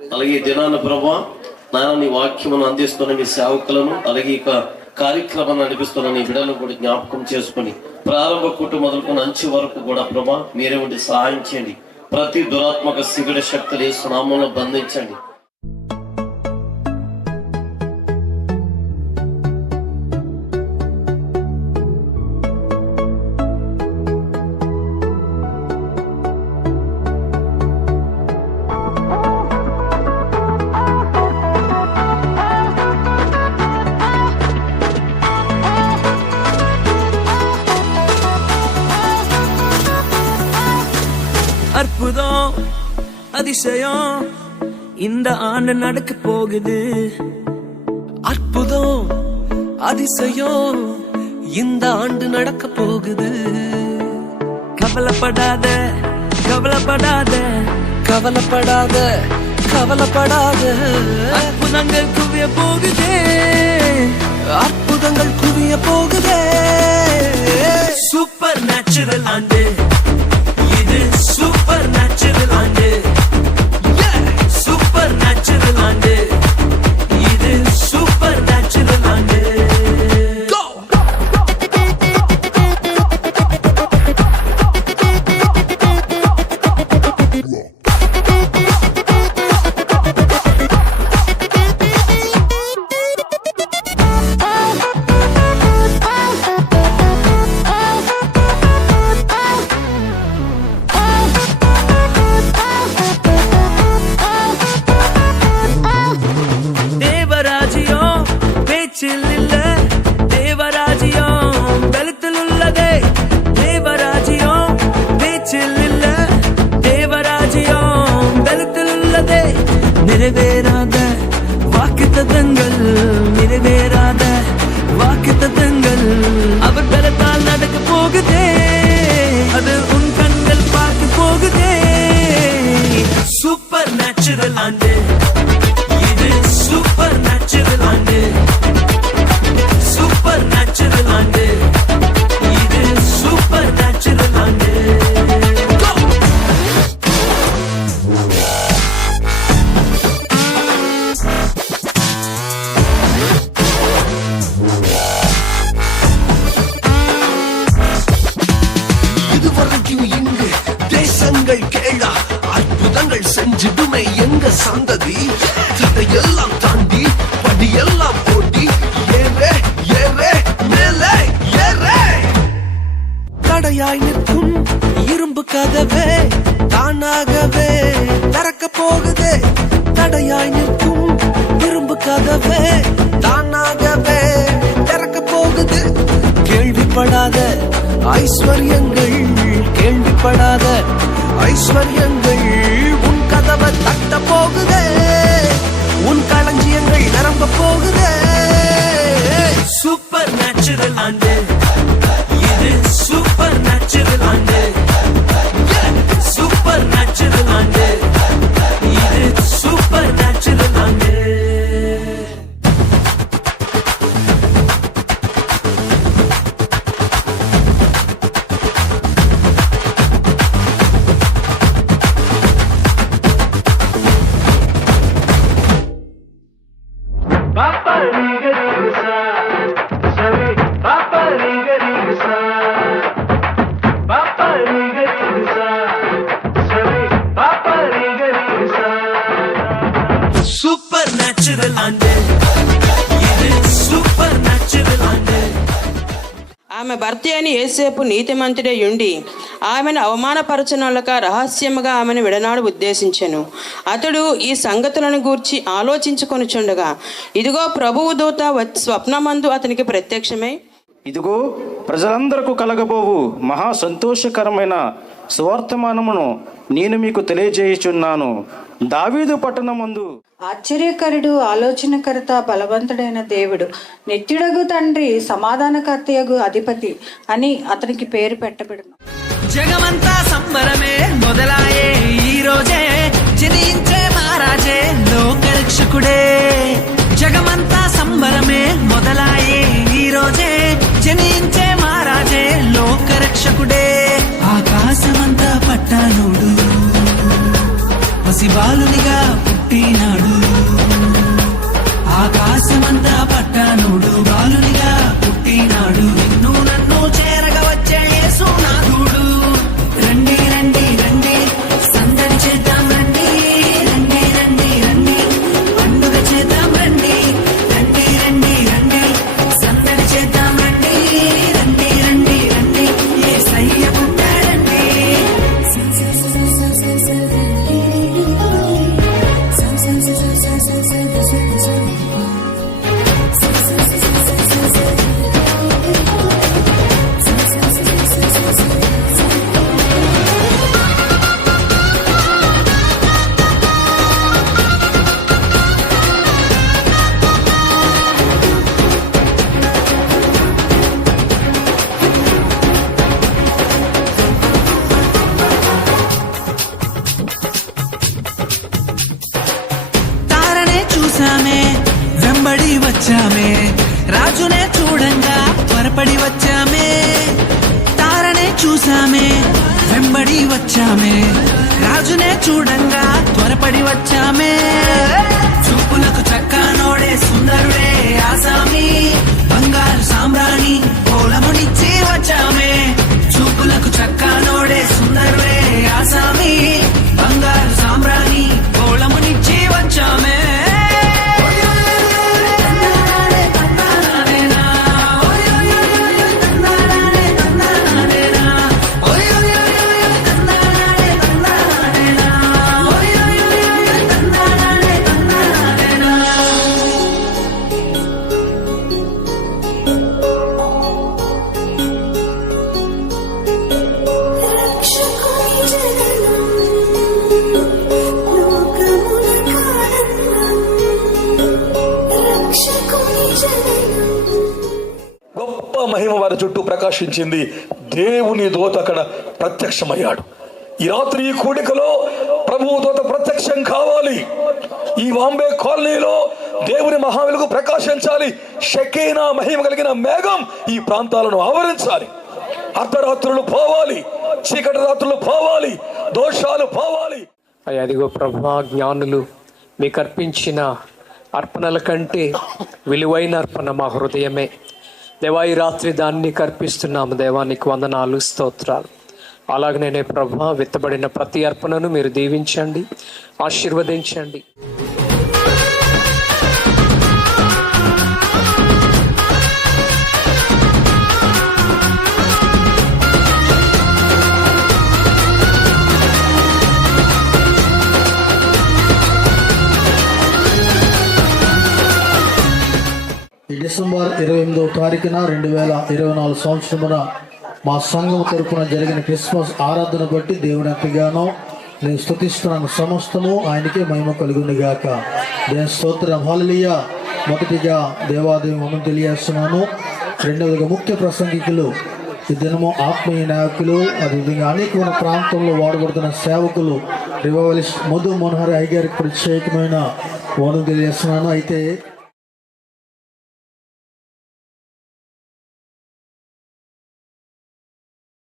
అలాగే దినాన ప్రభా నాయన నీ వాక్యమును అందిస్తున్న మీ సేవకులను అలాగే ఇక కార్యక్రమాన్ని నడిపిస్తున్న నీ బిడ్డలను కూడా జ్ఞాపకం చేసుకుని ప్రారంభ కుటుంబ మొదలుకున్న అంచు వరకు కూడా ప్రభా మీరే ఉండి సహాయం చేయండి. ప్రతి దురాత్మక శిబిర శక్తులు ఏ సునామంలో బంధించండి. அதிசயம். இந்த ஆண்டு நடக்க போகுது. அற்புதம் அதிசயம் இந்த ஆண்டு நடக்க போகுது. கவலைப்படாத கவலைப்படாத கவலைப்படாத கவலைப்படாத. அற்புதங்கள் குவிய போகுதே. அற்புதங்கள் குவிய போகுதே. சூப்பர் நேச்சுரல் ஆண்டு. இல்ல தேவராஜ்யம். வெளுத்தில் உள்ளதே தேவராஜ்யம். பேச்சில் இல்ல தேவராஜ்யம். வெளுத்தில் உள்ளதே நிறைவேறாத வாக்குத்தத்தங்கள் நிறைவேறாத வாக்குத்தத்தங்கள் அவர் பலத்தால் நடக்க போகுது அற்புதங்கள் செஞ்சிடுமே எங்க சந்ததி? எல்லாம் தாண்டி படியெல்லாம் ஓட்டி ஏறே ஏறே மேலே ஏறே. தடையாய் நிற்கும் இரும்பு கதவே தானாகவே திறக்க போகுதே. தடையாய் நிற்கும் இரும்பு கதவே தானாகவே திறக்க போகுது. கேள்விப்படாத ஐஸ்வர்யங்கள் கேள்விப்படாத ஐஸ்வர்யங்கள். தட்ட போகுதே. உன் களஞ்சியங்கள் நிரம்ப போகுதே. సూపర్ న్యాచురల్ అంటే ఆమె భర్త అని ఏసేపు నీతి నీతిమంతుడే ఉండి ఆమెను అవమానపరచనులక రహస్యముగా ఆమెను విడనాడు ఉద్దేశించెను. అతడు ఈ సంగతులను గూర్చి ఆలోచించుకొని చుండగా ఇదిగో ప్రభువు దూత స్వప్నమందు అతనికి ప్రత్యక్షమై ఇదిగో ప్రజలందరకు కలగబోవు మహా సంతోషకరమైన సువార్తమానమును నేను మీకు తెలియజేయుచున్నాను. దావీదు పట్టణమందు. ఆశ్చర్యకరుడు ఆలోచనకర్త బలవంతుడైన దేవుడు. నిత్యుడగు తండ్రి సమాధానకర్తయగు అధిపతి అని అతనికి పేరు పెట్టబడును. జగమంతా సంబరమే మొదలాయే ఈ రోజే. జనించే మహారాజే లోకరక్షకుడే. జగమంతా సంబరమే మొదలాయే చూడంగా త్వరపడి వచ్చామే. చూపులకు చక్కానోడే సుందరుడే ఆసామి. బంగారు సామ్రాణి పోలమునిచ్చి వచ్చామే. చూపులకు చక్కానోడే సుందరుడే ఆసామి. వారి చుట్టూ ప్రకాశించింది. దేవుని దోత అక్కడ ప్రత్యక్షమయ్యాడు. ఈ రాత్రి ఈ కూడికలో ప్రభువు దోత ప్రత్యక్షం కావాలి. ఈ వాంబే కాలనీలో దేవుని మహావెలుగు ప్రకాశించాలి. షకీనా మహిమ కలిగిన మేఘం ఈ ప్రాంతాలను ఆవరించాలి. అర్ధరాత్రులు పోవాలి. చీకటి రాత్రులు పోవాలి. దోషాలు పోవాలి. అదిగో ప్రభా జ్ఞానులు మీకు అర్పించిన అర్పణల కంటే విలువైన అర్పణ మా హృదయమే. దేవా ఈ రాత్రి దాన్ని కర్పిస్తున్నాము. దేవానికి వందనాలు స్తోత్రాలు. అలాగనే ప్రభా విత్తబడిన ప్రతి అర్పణను మీరు దీవించండి ఆశీర్వదించండి. తారీఖున రెండు వేల ఇరవై నాలుగు సంవత్సరమున మా సంఘం తరపున జరిగిన క్రిస్మస్ ఆరాధన బట్టి దేవుని ఎంతగానో నేను స్థుతిస్తున్నాను సమస్తము ఆయనకే మహిమ కలుగునిగాక దేని స్తోత్రం. హల్లెలూయ. మొదటిగా దేవాదేవి మనం తెలియజేస్తున్నాను. రెండవదిగా ముఖ్య ప్రసంగికులు ఈ దినము ఆత్మీయ నాయకులు అదేవిధంగా అనేకమైన ప్రాంతంలో వాడబడుతున్న సేవకులు రివలిస్ట్ మధు మనోహర్ అయ్య గారికి ప్రత్యేకమైన ఓనం తెలియజేస్తున్నాను. అయితే